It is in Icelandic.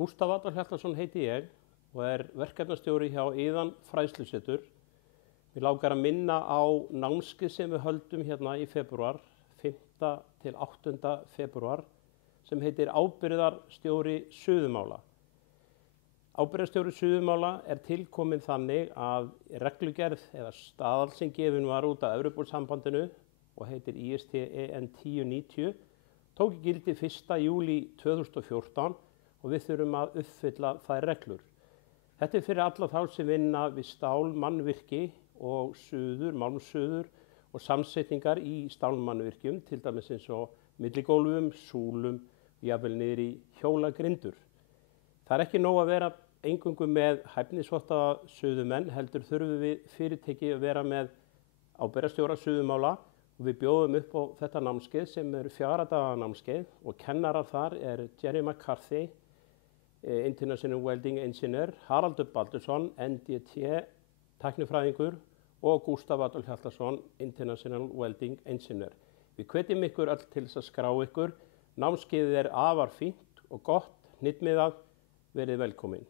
Gústaf Adolf Hjaltason heiti ég og verkefnastjóri hjá Iðan fræðslusetur. Mig langar að minna á námskeið sem við höldum hérna í febrúar, 5. til 8. febrúar, sem heitir Ábyrgðarstjóri suðumála. Ábyrgðarstjóri suðumála tilkomin þannig að reglugerð eða staðall sem gefin var út af Evrópusambandinu og heitir ISTEN 1090 tók í gildi 1. júlí 2014 og við þurfum að uppfylla þær reglur. Þetta fyrir alla þá sem vinna við stálmannvirki og málmsuður og samsetningar í stálmannvirkjum, til dæmis eins og milligólfum, súlum, jafnvel niður í hjólagrindur. Það ekki nóg að vera eingöngu með hæfnisvottaða suðumenn, heldur þurfum við fyrirtæki að vera með ábyrgðarstjóra suðumála og við bjóðum upp á þetta námskeið sem 4 daga námskeið og kennarar þar Jerry McCarthy, International Welding Engineer, Haraldur Baldursson, NDT, tæknifræðingur og Gústaf Adolf Hjaltason, International Welding Engineer. Við hvetjum ykkur öll til þess að skrá ykkur. Námskeiðið afar fínt og gott, hnitmiðað. Verið velkomin.